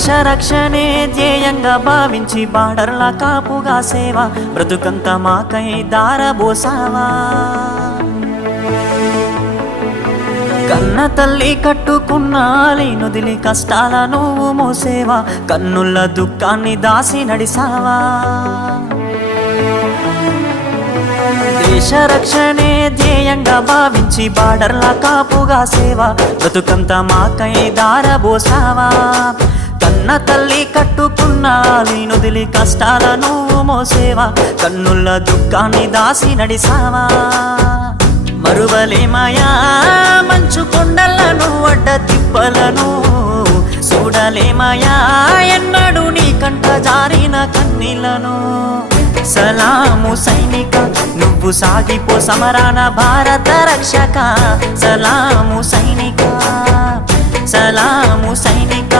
దేశ రక్షణే ధ్యేయంగా భావించి బార్డర్ల కాపుగా సేవ బ్రతుకంత మాకై దారబోసావా. కన్న తల్లి కట్టుకున్న లేనుదిలి కష్టాల నువ్వు మోసేవా, కన్నుల దుఃఖాన్ని దాసి నడిసావా. దేశ రక్షణే ధ్యేయంగా భావించి బార్డర్ల కాపుగా సేవ బ్రతుకంత మాకై దారబోసావా. కన్న తల్లి కట్టుకున్న లేనుదిలి కష్టాల నువ్వు మోసేవా, కన్నుల దుఃఖాన్ని దాసి నడిసావా. మరువలేమయా మంచు కొండలను అడ్డ తిప్పలను, చూడలేమయా ఎన్నడూ నీ కంట జారిన కన్నీళ్లను. సలాము సైనిక నువ్వు సాగిపో సమరాన భారత రక్షక. సలాము సైనిక, సలాము సైనిక.